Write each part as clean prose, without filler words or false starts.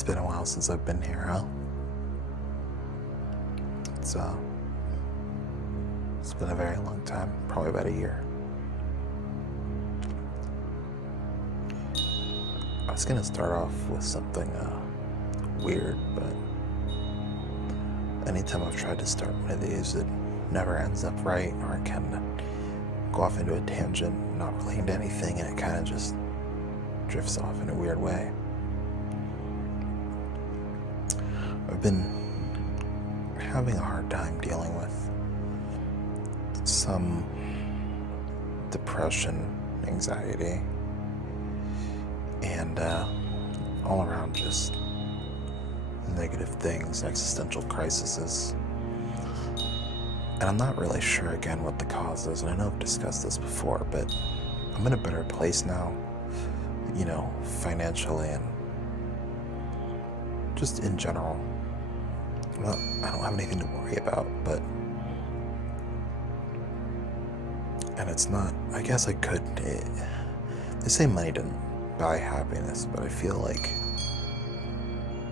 It's been a while since I've been here, huh? It's been a very long time, probably about a year. I was gonna start off with something weird, but anytime I've tried to start one of these, it never ends up right, or it can go off into a tangent, not relating to anything, and it kind of just drifts off in a weird way. I've been having a hard time dealing with some depression, anxiety, and all around just negative things, existential crises. And I'm not really sure again what the cause is, and I know I've discussed this before, but I'm in a better place now, financially and just in general. I don't have anything to worry about, and it's not, I guess I could, they say money didn't buy happiness, but I feel like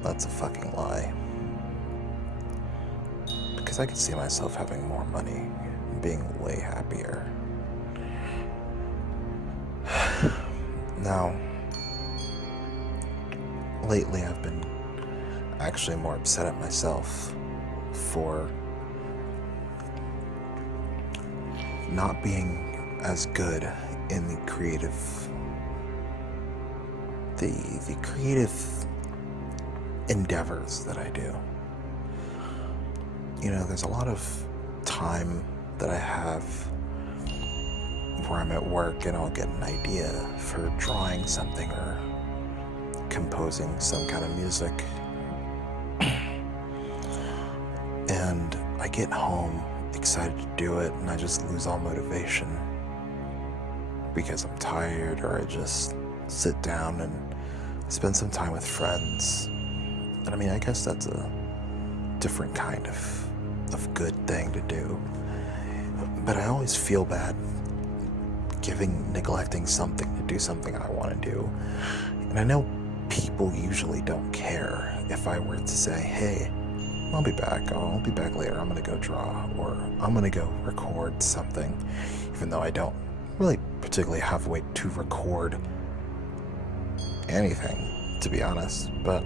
that's a fucking lie. Because I could see myself having more money and being way happier. Now, lately I've been actually more upset at myself for not being as good in the creative endeavors that I do. There's a lot of time that I have where I'm at work and I'll get an idea for drawing something or composing some kind of music. And I get home excited to do it, and I just lose all motivation because I'm tired, or I just sit down and spend some time with friends. And I guess that's a different kind of good thing to do. But I always feel bad neglecting something to do something I want to do. And I know people usually don't care if I were to say, hey, I'll be back later, I'm gonna go draw, or I'm gonna go record something, even though I don't really particularly have a way to record anything, to be honest, or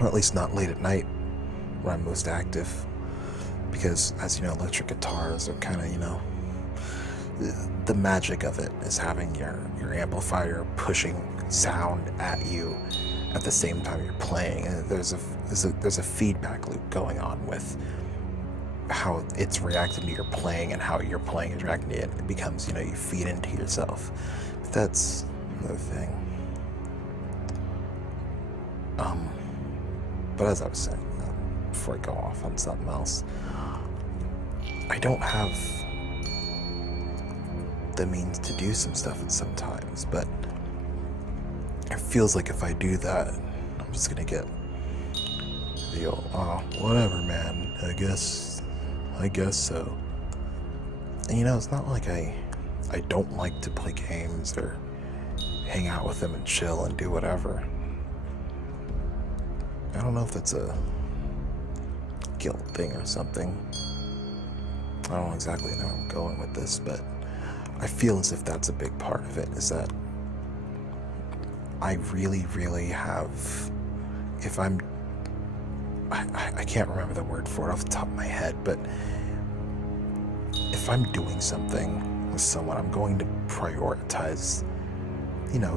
at least not late at night when I'm most active, because as you know, electric guitars are kind of, the magic of it is having your amplifier pushing sound at you at the same time you're playing, and there's a feedback loop going on with how it's reacting to your playing and how your playing is reacting to it. It becomes, you feed into yourself. But that's another thing. But as I was saying, before I go off on something else, I don't have the means to do some stuff sometimes, but it feels like if I do that, I'm just gonna get the old, whatever, man, I guess so. And it's not like I don't like to play games or hang out with them and chill and do whatever. I don't know if that's a guilt thing or something. I don't exactly know where I'm going with this, but I feel as if that's a big part of it, is that I really, really have, I can't remember the word for it off the top of my head, but if I'm doing something with someone, I'm going to prioritize,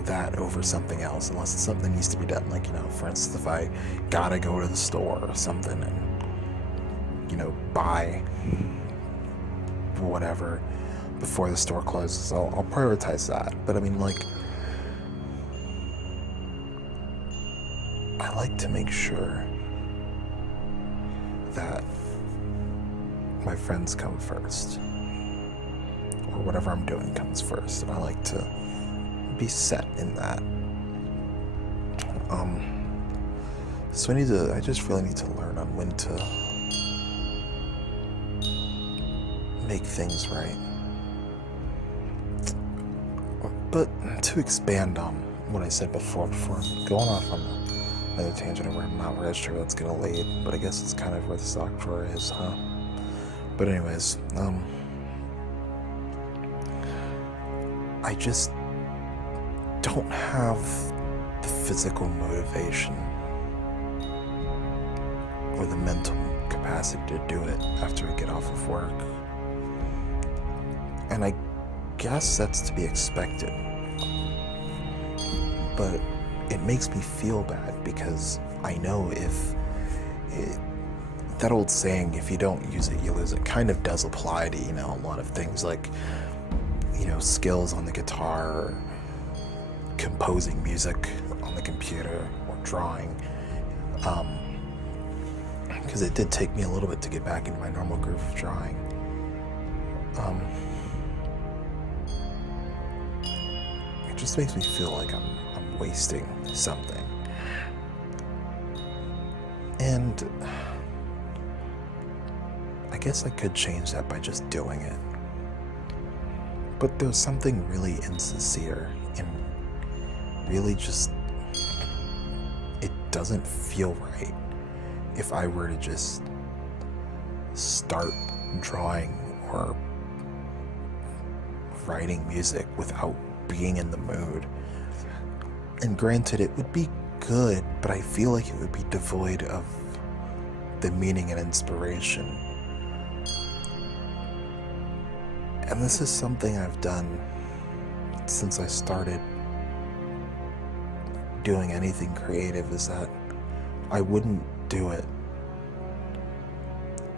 that over something else, unless it's something that needs to be done. Like, for instance, if I gotta go to the store or something and, buy whatever before the store closes, I'll prioritize that. But I like to make sure that my friends come first, or whatever I'm doing comes first, and I like to be set in that. So I just really need to learn on when to make things right. But to expand on what I said before I'm going off on another tangent where I'm not really sure that's gonna lead, but I guess it's kind of where the sock drawer is, huh? But anyways, I just don't have the physical motivation or the mental capacity to do it after I get off of work. And I guess that's to be expected. But it makes me feel bad because I know that old saying, if you don't use it, you lose it, kind of does apply to, a lot of things like, skills on the guitar, or composing music on the computer, or drawing. Because it did take me a little bit to get back into my normal groove of drawing. It just makes me feel like I'm wasting something. And I guess I could change that by just doing it. But there's something really insincere and really just, it doesn't feel right if I were to just start drawing or writing music without being in the mood. And granted, it would be good, but I feel like it would be devoid of the meaning and inspiration. And this is something I've done since I started doing anything creative, is that I wouldn't do it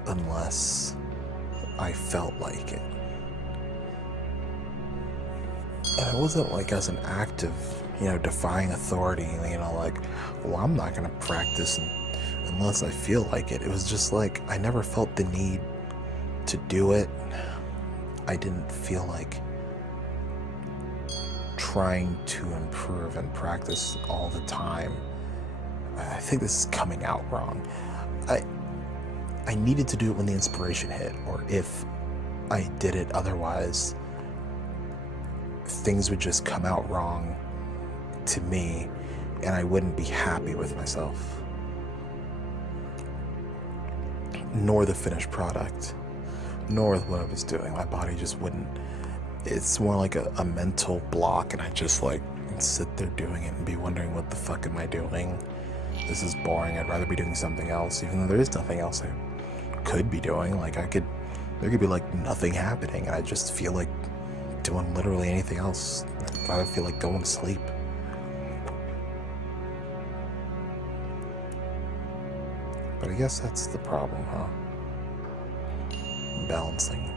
unless I felt like it. And it wasn't like as an act of, defying authority, like, well, I'm not gonna practice unless I feel like it. It was just like, I never felt the need to do it. I didn't feel like trying to improve and practice all the time. I think this is coming out wrong. I needed to do it when the inspiration hit, or if I did it otherwise, things would just come out wrong to me, and I wouldn't be happy with myself, nor the finished product, nor with what I was doing. My body just wouldn't. It's more like a mental block, and I just sit there doing it and be wondering, what the fuck am I doing? This is boring. I'd rather be doing something else, even though there is nothing else I could be doing. There could be nothing happening, and I just feel like doing literally anything else. I'd rather feel like going to sleep. But I guess that's the problem, huh? Balancing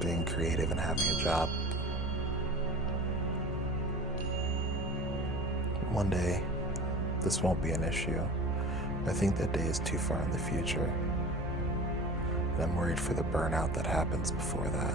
being creative and having a job. One day, this won't be an issue. I think that day is too far in the future. And I'm worried for the burnout that happens before that.